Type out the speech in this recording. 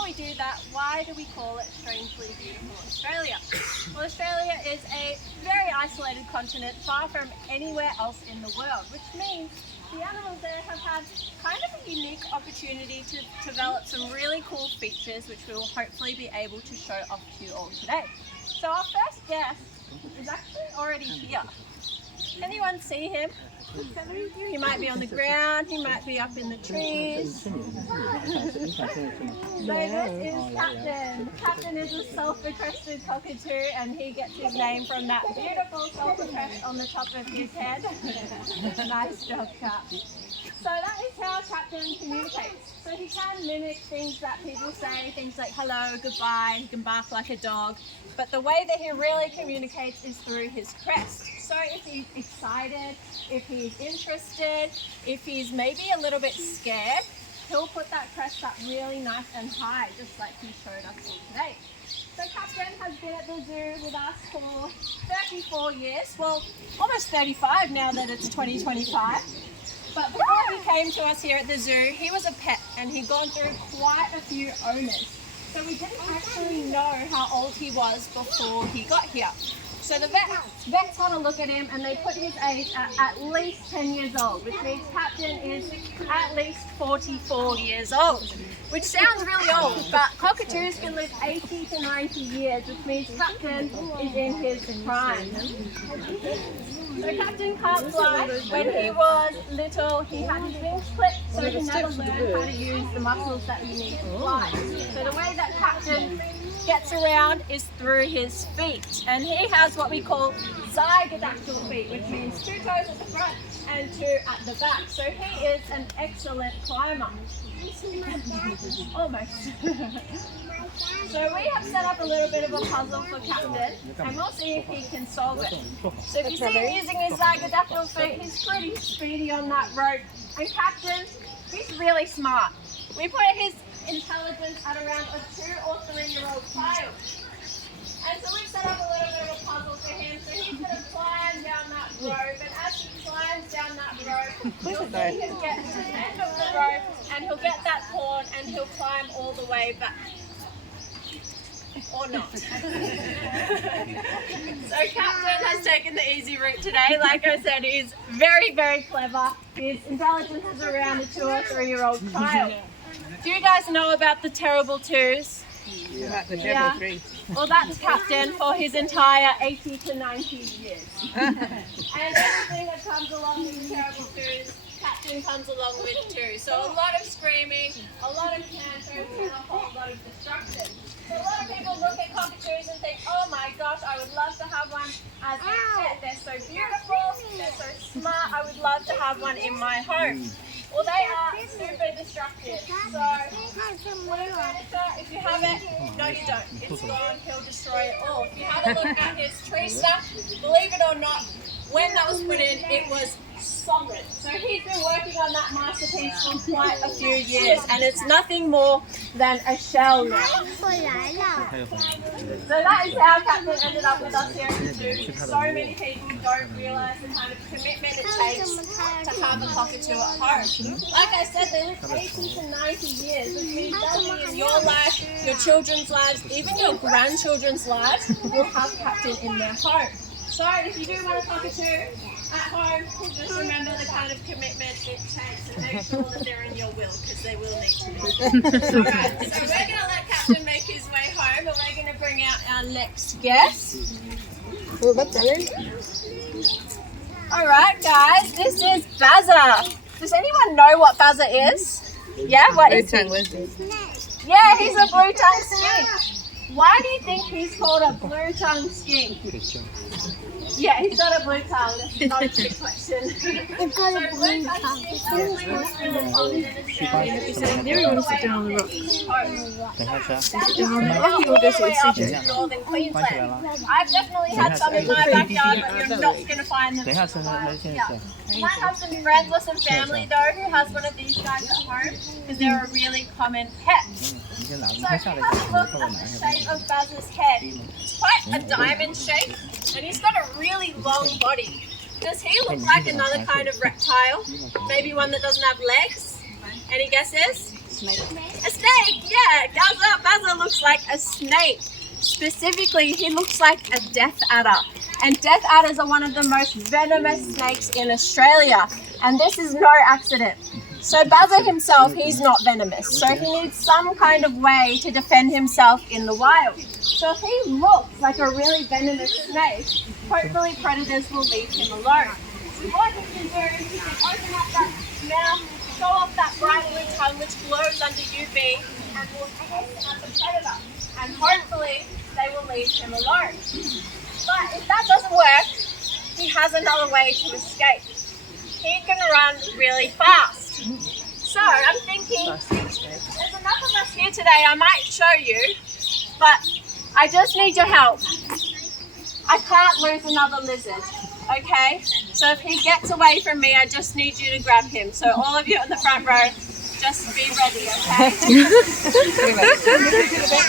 before we do that, why do we call it Strangely Beautiful Australia? Well, Australia is a very isolated continent, far from anywhere else in the world, which means the animals there have had kind of a unique opportunity to develop some really cool features, which we will hopefully be able to show off to you all today. So our first guest is actually already here. Can anyone see him? He might be on the ground, he might be up in the trees. So this is Captain. Captain is a self-crested cockatoo, and he gets his name from that beautiful self-crest on the top of his head. Nice job, Cap. So that is how Captain communicates. So he can mimic things that people say, things like hello, goodbye, he can bark like a dog. But the way that he really communicates is through his crest. So if he's excited, if he's interested, if he's maybe a little bit scared, he'll put that crest up really nice and high, just like he showed us all today. So Captain has been at the zoo with us for 34 years, well, almost 35 now that it's 2025. But before he came to us here at the zoo, he was a pet and he'd gone through quite a few owners. So we didn't actually know how old he was before he got here. So the vets had a look at him and they put his age at least 10 years old, which means Captain is at least 44 years old, which sounds really old, but cockatoos can live 80 to 90 years, which means Captain is in his prime. So Captain can't fly. When he was little, he had his wings clipped, so he never learned how to use the muscles that you need to fly. So the way that Captain gets around is through his feet, and he has what we call zygodactyl feet, which means 2 toes at the front and 2 at the back. So he is an excellent climber. Almost. So we have set up a little bit of a puzzle for Captain, and we'll see if he can solve it. So if you see him using his zygodactyl feet, he's pretty speedy on that rope. And Captain, he's really smart. We put his intelligence at around a 2 or 3-year-old child. And so we've set up a little bit of a puzzle for him. So he's going to climb down that rope, and as he climbs down that rope, you'll see him get to the end of the rope, and he'll get that cord, and he'll climb all the way back. Or not. So Captain has taken the easy route today. Like I said, he's very, very clever. His intelligence is around a 2 or 3-year-old child. Do you guys know about the terrible twos? Yeah. Well, that's Captain for his entire 80 to 90 years. And everything that comes along with the terrible twos, Captain comes along with too. So a lot of screaming, a lot of tantrums, and a whole lot of destruction. So a lot of people look at cockatoos and think, oh my gosh, I would love to have one as a pet. They're so beautiful, they're so smart, I would love to have one in my home. Well, they are super destructive. So, blue furniture, if you have it, no you don't. It's gone, he'll destroy it all. If you have a look at his tree stuff, believe it or not, when that was put in, it was solid. So he's been working on that masterpiece for quite a few years, and it's nothing more than a shell now. So that is how Captain ended up with us here at the zoo. So many people don't realise the kind of commitment it takes to have a cockatoo at home. Like I said, they live 80 to 90 years, which means that in your life, your children's lives, even your grandchildren's lives will have Captain in their home. So if you do want a cockatoo at home, just remember the kind of commitment it takes, and make sure that they're in your will, because they will need to be. Alright, so we're going to let Captain make his way home, and we're going to bring out our next guest. Alright guys, this is Bazza. Does anyone know what Bazza is? Yeah, what is he? Yeah, he's a blue-tongued skink. Why do you think he's called a blue-tongued skink? Yeah, he's got a blue tongue. That's not a trick question. It's got a blue tongue. Everyone sit down on the rock. Sit down on the rock, you'll go sit CJ. Northern Queensland. I've definitely had some in my backyard, but you're not going to find them. Yeah. You might have some friends or some family though who has one of these guys at home, because they're a really common pet. So if you have a look at the shape of Bazza's head, it's quite a diamond shape, and he's got a really long body. Does he look like another kind of reptile? Maybe one that doesn't have legs? Any guesses? Snake. A snake, yeah, it does up. looks like a snake. Specifically, he looks like a death adder. And death adders are one of the most venomous snakes in Australia. And this is no accident. So Bazza himself, he's not venomous. So he needs some kind of way to defend himself in the wild. So if he looks like a really venomous snake, hopefully predators will leave him alone. So what he can do, he can open up that mouth, show off that bright blue tongue which glows under UV, and will hiss at the predator. And hopefully they will leave him alone. But if that doesn't work, he has another way to escape. He can run really fast. So I'm thinking, there's enough of us here today, I might show you, but I just need your help. I can't lose another lizard, okay? So if he gets away from me, I just need you to grab him. So all of you in the front row, just be ready, okay?